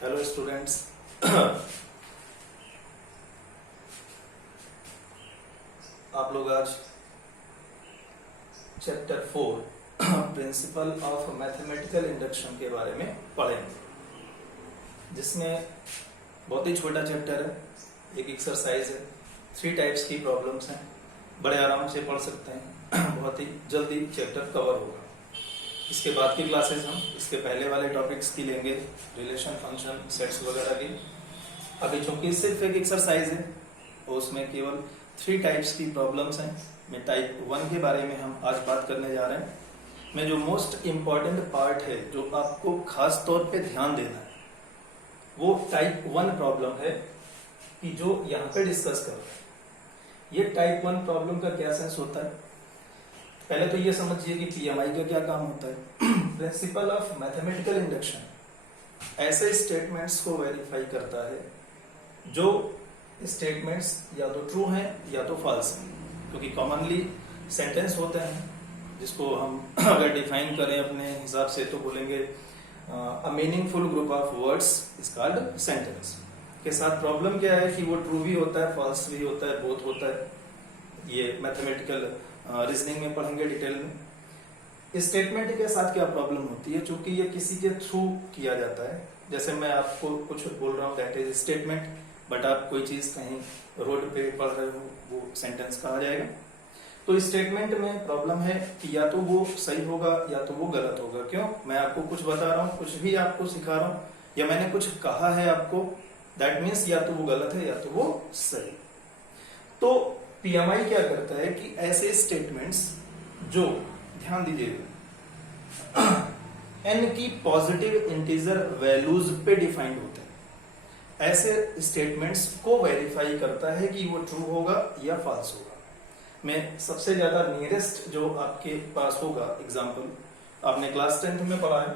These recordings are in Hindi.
Hello students. आप लोग आज chapter 4 principle of mathematical induction के बारे में पढ़ेंगे, जिसमें बहुत ही छोटा चैप्टर है, एक एक्सरसाइज है, 3 टाइप्स की प्रॉब्लम्स हैं, बड़े आराम से पढ़ सकते हैं। बहुत ही जल्दी चैप्टर कवर होगा। इसके बाद की क्लासेस हम इसके पहले वाले टॉपिक्स की लेंगे, रिलेशन, फंक्शन, सेट्स वगैरह की। अभी चूंकि सिर्फ एक एक्सरसाइज है और उसमें केवल 3 टाइप्स की प्रॉब्लम्स हैं, मैं टाइप 1 के बारे में हम आज बात करने जा रहे हैं। में जो मोस्ट इम्पॉर्टेंट पार्ट है, जो आपको खास तौर पे ध्यान देना है, वो टाइप 1 प्रॉब्लम है कि जो यहाँ पे डिस्कस कर रहे हैं। ये टाइप 1 प्रॉब्लम का क्या सेंस होता है? पहले तो ये समझिए कि पीएमआई का क्या काम होता है। प्रिंसिपल ऑफ मैथमेटिकल इंडक्शन ऐसे स्टेटमेंट्स को वेरीफाई करता है जो स्टेटमेंट्स या तो ट्रू हैं या तो फॉल्स हैं, क्योंकि कॉमनली सेंटेंस होते हैं जिसको हम अगर डिफाइन करें अपने हिसाब से तो बोलेंगे a meaningful group of words is called sentence. के साथ प्रॉब्लम क्या है कि वो ट्रू भी होता है, फॉल्स भी होता है, बोथ होता है। ये मैथमेटिकल रीजनिंग में पढ़ेंगे डिटेल में। स्टेटमेंट के साथ क्या प्रॉब्लम होती है? चूंकि ये किसी के थ्रू किया जाता है, जैसे मैं आपको कुछ बोल रहा हूँ दैट इज स्टेटमेंट, बट आप कोई चीज कहीं रोड पे पढ़ रहे हो, वो सेंटेंस कहा जाएगा। तो स्टेटमेंट में प्रॉब्लम है कि या तो वो सही होगा या तो वो गलत होगा। क्यों? मैं आपको कुछ बता रहा हूँ, कुछ भी आपको सिखा रहा हूँ, या मैंने कुछ कहा है आपको, दैट मीन्स या तो वो गलत है या तो वो सही। तो पीएमआई क्या करता है कि ऐसे स्टेटमेंट्स जो, ध्यान दीजिएगा, एन की पॉजिटिव इंटीजर वैल्यूज पे डिफाइंड होते हैं, ऐसे स्टेटमेंट्स को वेरीफाई करता है कि वो ट्रू होगा या फॉल्स होगा। मैं सबसे ज्यादा नियरेस्ट जो आपके पास होगा एग्जांपल, आपने क्लास 10th में पढ़ा है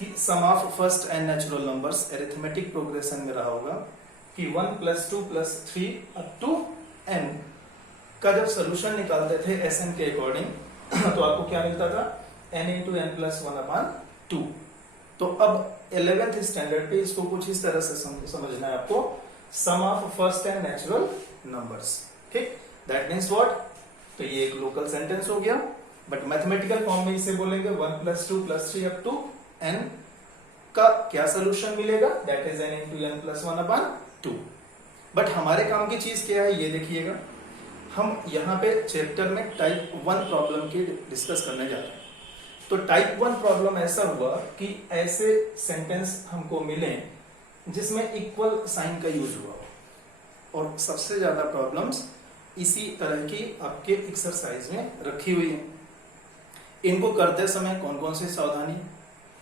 कि sum of first and natural numbers arithmetic progression में रहा होगा कि 1 + 2 + 3 अप टू n का जब सोल्यूशन निकालते थे Sn के अकॉर्डिंग, तो आपको क्या मिलता था? n × n + 1/2। तो अब 11th स्टैंडर्ड पे इसको कुछ इस तरह से समझना है आपको, sum of first and natural numbers. ठीक, दैट मीन्स व्हाट? तो ये एक लोकल सेंटेंस हो गया, बट मैथमेटिकल फॉर्म में इसे बोलेंगे 1 + 2 + 3 अप टू n का क्या सोल्यूशन मिलेगा? That is n × n + 1/2। But हमारे काम की चीज क्या है, ये देखिएगा, हम यहाँ पे चैप्टर में टाइप 1 प्रॉब्लम की डिस्कस करने जा रहे हैं। तो टाइप 1 प्रॉब्लम ऐसा हुआ कि ऐसे सेंटेंस हमको मिले जिसमें इक्वल साइन का यूज हुआ हो, और सबसे ज्यादा प्रॉब्लम्स इसी तरह की आपके एक्सरसाइज में रखी हुई है। इनको करते समय कौन कौन सी सावधानी,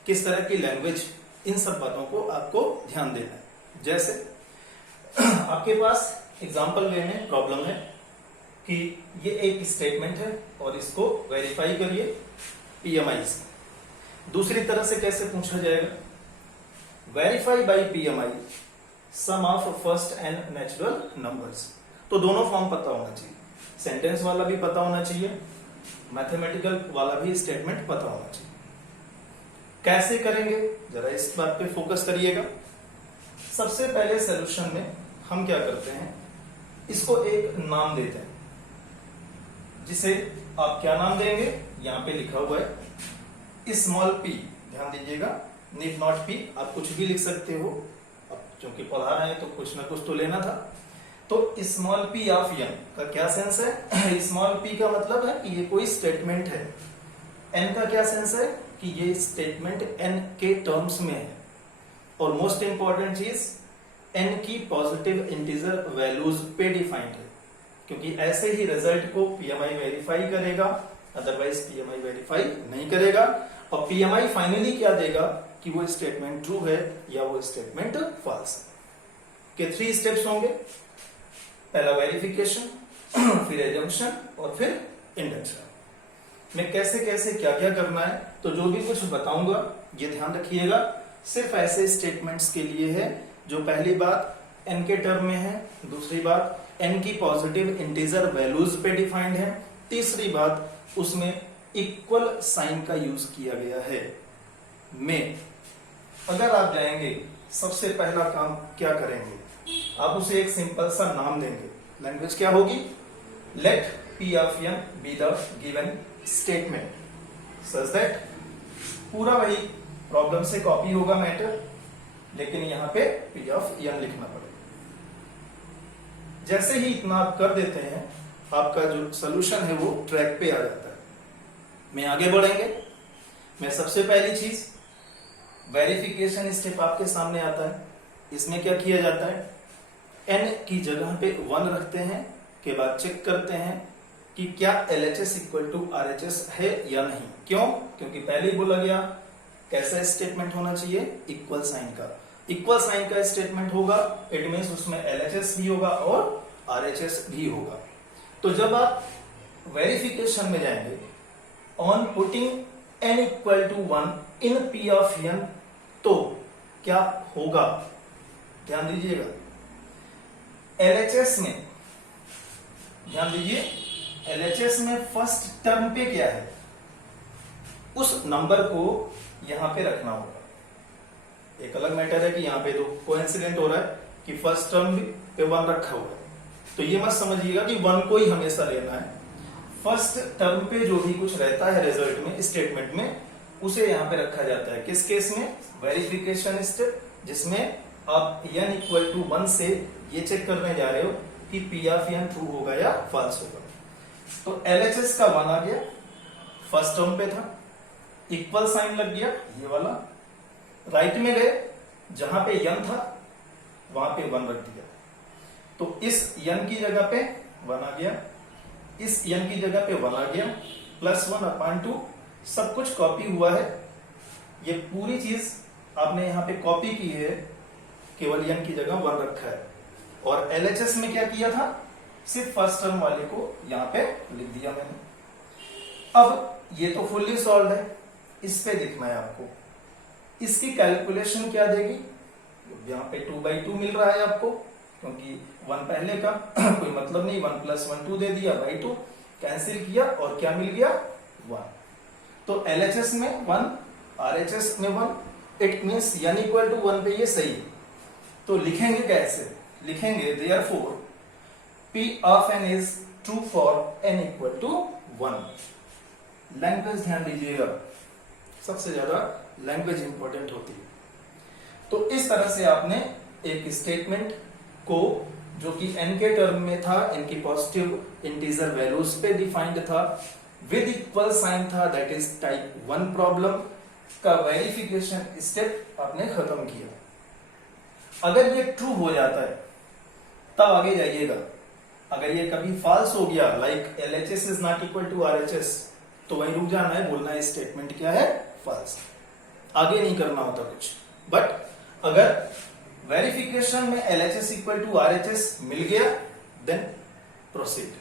किस तरह की लैंग्वेज, इन सब बातों को आपको ध्यान देना है। जैसे आपके पास एग्जाम्पल वे में प्रॉब्लम है कि ये एक स्टेटमेंट है और इसको वेरीफाई करिए पीएमआई से। दूसरी तरह से कैसे पूछा जाएगा? Verify by PMI sum of first and natural numbers. तो दोनों फॉर्म पता होना चाहिए, सेंटेंस वाला भी पता होना चाहिए, मैथमेटिकल वाला भी स्टेटमेंट पता होना चाहिए। कैसे करेंगे, जरा इस बात पे फोकस करिएगा। सबसे पहले सॉल्यूशन में हम क्या करते हैं, इसको एक नाम देते हैं, जिसे आप क्या नाम देंगे? यहां पे लिखा हुआ है स्मॉल p। ध्यान दीजिएगा, नीड नॉट p, आप कुछ भी लिख सकते हो, अब क्योंकि पढ़ा रहे हैं तो कुछ ना कुछ तो लेना था। तो स्मॉल p ऑफ n का क्या सेंस है? स्मॉल p का मतलब है कि ये कोई स्टेटमेंट है। n का क्या सेंस है? कि ये स्टेटमेंट n के टर्म्स में है। और मोस्ट इंपॉर्टेंट चीज, n की पॉजिटिव इंटीजर वैल्यूज पे डिफाइंड है, क्योंकि ऐसे ही रिजल्ट को पीएमआई वेरीफाई करेगा, अदरवाइज पीएमआई वेरीफाई नहीं करेगा। और पीएमआई फाइनली क्या देगा कि वो स्टेटमेंट ट्रू है या वो स्टेटमेंट फॉल्स है। के 3 स्टेप्स होंगे, पहला वेरिफिकेशन, फिर एजम्पशन और फिर इंडक्शन। मैं कैसे कैसे क्या क्या करना है, तो जो भी कुछ बताऊंगा ये ध्यान रखिएगा, सिर्फ ऐसे स्टेटमेंट्स के लिए है जो पहली बात n के टर्म में है, दूसरी बात n की पॉजिटिव इंटीजर वैल्यूज पे डिफाइंड है, तीसरी बात उसमें इक्वल साइन का यूज किया गया है। में अगर आप जाएंगे सबसे पहला काम क्या करेंगे, आप उसे एक सिंपल सा नाम देंगे। लैंग्वेज क्या होगी, let P of n be the given statement such that, पूरा वही प्रॉब्लम से कॉपी होगा मैटर, लेकिन यहां पे P of n लिखना पड़ेगा। जैसे ही इतना आप कर देते हैं, आपका जो सोल्यूशन है वो ट्रैक पे आ जाता है। मैं आगे बढ़ेंगे, मैं सबसे पहली चीज वेरिफिकेशन स्टेप आपके सामने आता है। इसमें क्या किया जाता है, n की जगह पे 1 रखते हैं, के बाद चेक करते हैं कि क्या LHS इक्वल टू RHS है या नहीं। क्यों, क्योंकि पहले ही बोला गया कैसा स्टेटमेंट होना चाहिए, इक्वल साइन का। इक्वल साइन का स्टेटमेंट होगा, इट मींस उसमें LHS भी होगा और RHS भी होगा। तो जब आप वेरिफिकेशन में जाएंगे, on putting n equal to 1 in P of n, तो क्या होगा, ध्यान दीजिएगा। LHS में ध्यान दीजिए, LHS में फर्स्ट टर्म पे क्या है, उस नंबर को यहां पे रखना होगा। एक अलग मैटर है कि यहां पे तो कोइंसिडेंट हो रहा है कि फर्स्ट टर्म पे 1 रखा हुआ है, तो ये मत समझिएगा कि 1 को ही हमेशा लेना है। फर्स्ट टर्म पे जो भी कुछ रहता है रिजल्ट में, स्टेटमेंट में, उसे यहां पे रखा जाता है। किस केस में, वेरिफिकेशन स्टेप, जिसमें आप n इक्वल टू 1 से ये चेक करने जा रहे हो कि P of n ट्रू होगा या फॉल्स होगा। तो LHS का 1 आ गया, फर्स्ट टर्म पे था, इक्वल साइन लग गया ये वाला, राइट में गए, जहां पे n था वहां पे 1 रख दिया, तो इस n की जगह पे 1 आ गया, इस n की जगह पे 1 आ गया, +1/2 सब कुछ कॉपी हुआ है। ये पूरी चीज आपने यहां पे कॉपी की है, केवल n की जगह 1 रखा है। और LHS में क्या किया था, सिर्फ फर्स्ट टर्म वाले को यहां पे लिख दिया मैंने। अब ये तो फुल्ली सॉल्व है, इस पे देखना है आपको, इसकी कैलकुलेशन क्या देगी। यहाँ पे 2/2 मिल रहा है आपको, क्योंकि 1 पहले का कोई मतलब नहीं, 1 + 1 2 दे दिया, /2 कैंसिल किया और क्या मिल गया 1। तो LHS में 1, RHS में 1, it means n equal to 1 पे ये सही है। तो लिखेंगे कैसे, लिखेंगे therefore P of n is true for n equal to 1। Language ध्यान दीजिएगा, सबसे ज्यादा लैंग्वेज इंपॉर्टेंट होती है। तो इस तरह से आपने एक स्टेटमेंट को, जो कि n के टर्म में था, n की पॉजिटिव इंटीजर वैल्यूज पे डिफाइंड था, विद इक्वल साइन था, दैट इज टाइप 1 प्रॉब्लम का वेरिफिकेशन स्टेप आपने खत्म किया। अगर ये ट्रू हो जाता है तब आगे जाइएगा, अगर ये कभी फॉल्स हो गया, like LHS is not equal to RHS, तो वहीं रुक जाना है, बोलना है स्टेटमेंट क्या है, फॉल्स, आगे नहीं करना होता कुछ। बट अगर वेरिफिकेशन में LHS इक्वल टू RHS मिल गया, देन प्रोसीड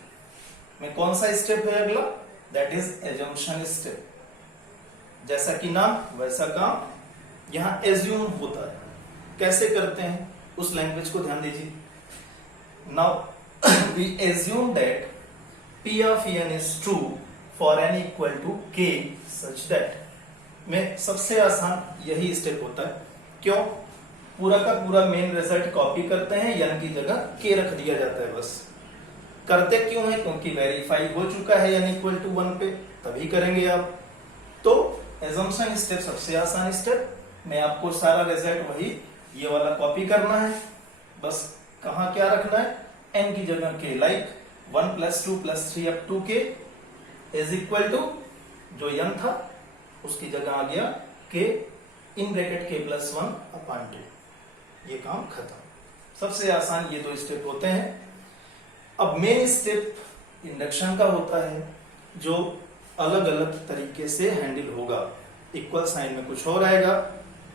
में कौन सा स्टेप है अगला, दैट इज एजम्पशन स्टेप। जैसा कि नाम वैसा काम, यहां एज्यूम होता है। कैसे करते हैं, उस लैंग्वेज को ध्यान दीजिए। Now we assume that P of n is true for n equal to k such that, में सबसे आसान यही स्टेप होता है। क्यों, पूरा का पूरा मेन रिजल्ट कॉपी करते हैं, n की जगह k रख दिया जाता है बस। करते क्यों है, क्योंकि वेरीफाई हो चुका है n इक्वल टू 1 पे, तभी करेंगे आप। तो एजम्पशन स्टेप सबसे आसान स्टेप, मैं आपको सारा रिजल्ट वही ये वाला कॉपी करना है, बस कहाँ क्या रखना है, n की जगह k, like 1 + 2 + 3 up to k is equal to, जो n था उसकी जगह आ गया k इन ब्रैकेट k + 1/2। ये काम खत्म। सबसे आसान ये 2 स्टेप होते हैं। अब मेन स्टेप इंडक्शन का होता है, जो अलग अलग तरीके से हैंडल होगा। इक्वल साइन में कुछ और आएगा,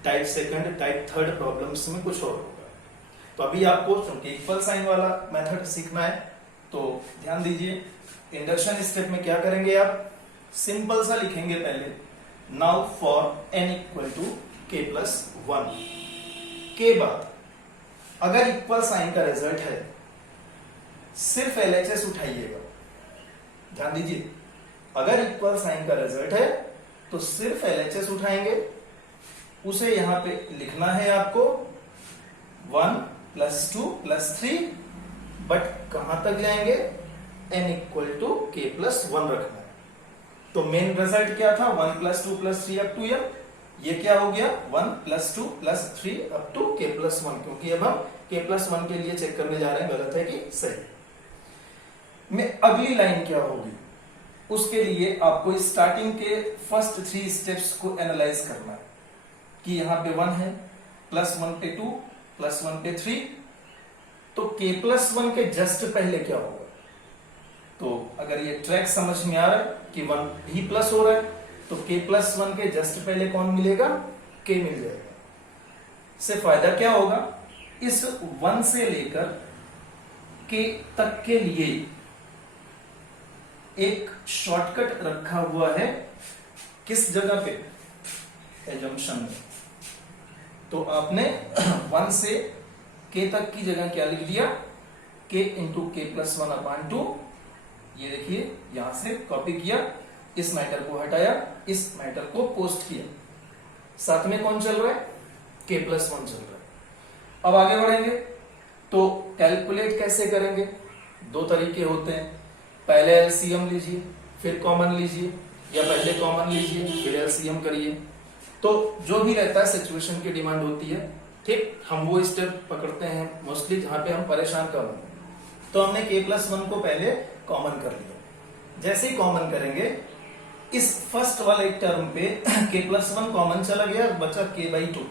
type second, type third problems में कुछ और होगा। तो अभी आपको चूंकि इक्वल साइन वाला मेथड सीखना है, तो ध्यान दीजिए। इंडक्शन स्टेप में क्या करेंगे आप, सिंपल सा लिखेंगे पहले, now for n equal to k + 1 के बाद अगर इक्वल साइन का रिजल्ट है, सिर्फ LHS उठाइएगा। ध्यान दीजिए, अगर इक्वल साइन का रिजल्ट है तो सिर्फ LHS उठाएंगे, उसे यहां पे लिखना है आपको 1 प्लस 2 प्लस 3, बट कहां तक जाएंगे, n equal to k plus 1 रखना है। तो मेन रिजल्ट क्या था, 1 plus 2 plus 3 up to n, ये क्या हो गया 1 plus 2 plus 3 up to k plus 1, क्योंकि अब हम k प्लस 1 के लिए चेक करने जा रहे हैं गलत है कि सही। में अगली लाइन क्या होगी, उसके लिए आपको स्टार्टिंग के फर्स्ट 3 स्टेप्स को एनालाइज करना है कि यहां पे 1 है, प्लस 1 पे 2, प्लस 1 पे 3, तो k प्लस 1 के जस्ट पहले क्या होगा। तो अगर ये ट्रैक समझ में आ रहा है कि 1 ही प्लस हो रहा है, तो k प्लस 1 के जस्ट पहले कौन मिलेगा, k मिल जाएगा। से फायदा क्या होगा, इस 1 से लेकर k तक के लिए एक शॉर्टकट रखा हुआ है, किस जगह पे, एजम्पशन में। तो आपने 1 से k तक की जगह क्या लिख दिया, k into k plus 1 upon 2, ये देखिए यहां से कॉपी किया, इस मैटर को हटाया, इस मैटर को पोस्ट किया, साथ में कौन चल रहा है, k प्लस 1 चल रहा है। अब आगे बढ़ेंगे तो कैलकुलेट कैसे करेंगे, 2 तरीके होते हैं, पहले एलसीएम लीजिए फिर कॉमन लीजिए, या पहले कॉमन लीजिए फिर एलसीएम करिए, तो जो भी रहता है सिचुएशन की डिमांड होती है, ठीक। हम वो स्टेप पकड़ते हैं मोस्टली जहां पे हम परेशान कर रहे हैं। तो हमने k प्लस 1 को पहले कॉमन कर लिया, जैसे ही कॉमन करेंगे इस फर्स्ट वाले टर्म पे k प्लस 1 कॉमन चला गया, बचा k बाई 2,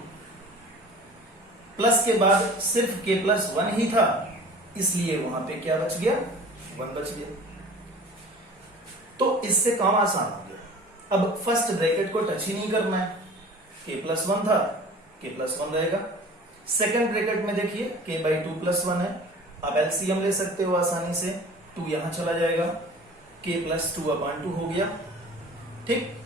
प्लस के बाद सिर्फ k प्लस 1 ही था, इसलिए वहां पे क्या बच गया, 1 बच गया। तो इससे काम आसान हो गया। अब फर्स्ट ब्रैकेट को टच ही नहीं करना है, k प्लस 1 था, k प्लस 1 रहेगा। सेकेंड ब्रैकेट में देखिए k बाई 2 प्लस 1 है, आप एलसीएम ले सकते हो आसानी से, 2 यहां चला जाएगा, k प्लस 2 अपॉन 2 हो गया, ठीक।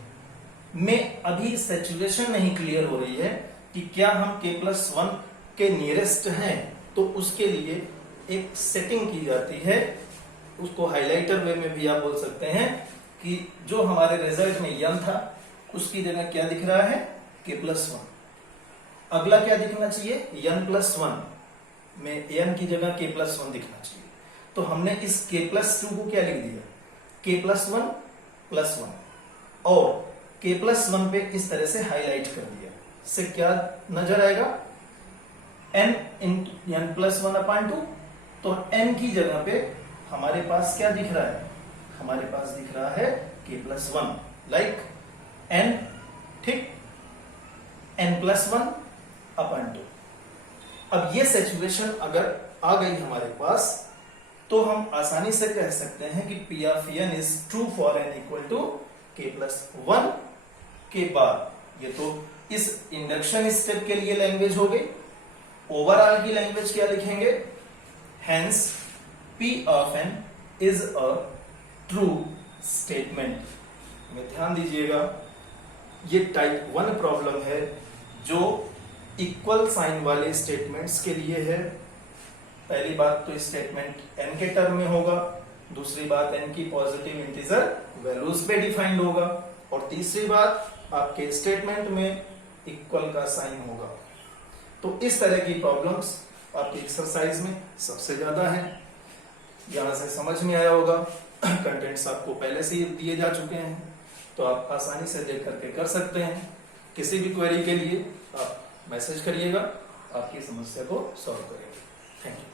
में अभी सैचुरेशन नहीं क्लियर हो रही है कि क्या हम k प्लस 1 के नियरेस्ट हैं, तो उसके लिए एक सेटिंग की जाती है, उसको हाइलाइटर वे में भी आप बोल सकते हैं कि जो हमारे रिजल्ट में n था उसकी जगह क्या दिख रहा है, k प्लस 1। अगला क्या दिखना चाहिए, n प्लस 1 में n की जगह k प्लस 1 दिखना चाहिए। तो हमने इस k प्लस 2 को क्या लिख दिया, k प्लस 1 प्लस 1, और k प्लस 1 पे इस तरह से हाईलाइट कर दिया, इससे क्या नजर आएगा, n into n plus 1 upon 2। तो n की जगह पे हमारे पास क्या दिख रहा है, हमारे पास दिख रहा है k प्लस 1, लाइक n, ठीक, n प्लस 1 अपॉन 2। अब ये सिचुएशन अगर आ गई हमारे पास, तो हम आसानी से कह सकते हैं कि P of n is true for n equal to k plus 1 के बाद। ये तो इस इंडक्शन स्टेप के लिए लैंग्वेज हो गई। ओवरऑल की लैंग्वेज क्या लिखेंगे, hence P of n is a true statement. में ध्यान दीजिएगा, ये टाइप 1 प्रॉब्लम है जो इक्वल साइन वाले स्टेटमेंट्स के लिए है। पहली बात तो स्टेटमेंट n के टर्म में होगा, दूसरी बात n की पॉजिटिव इंटीजर वैल्यूज पे डिफाइंड होगा, और तीसरी बात आपके स्टेटमेंट में इक्वल का साइन होगा। तो इस तरह की प्रॉब्लम्स आपकी एक्सरसाइज में सबसे ज्यादा है। यहां से समझ में आया होगा, कंटेंट्स आपको पहले से ही दिए जा चुके हैं, तो आप आसानी से देख करके कर सकते हैं। किसी भी क्वेरी के लिए आप मैसेज करिएगा, आपकी समस्या को सॉल्व करेंगे। Thank you.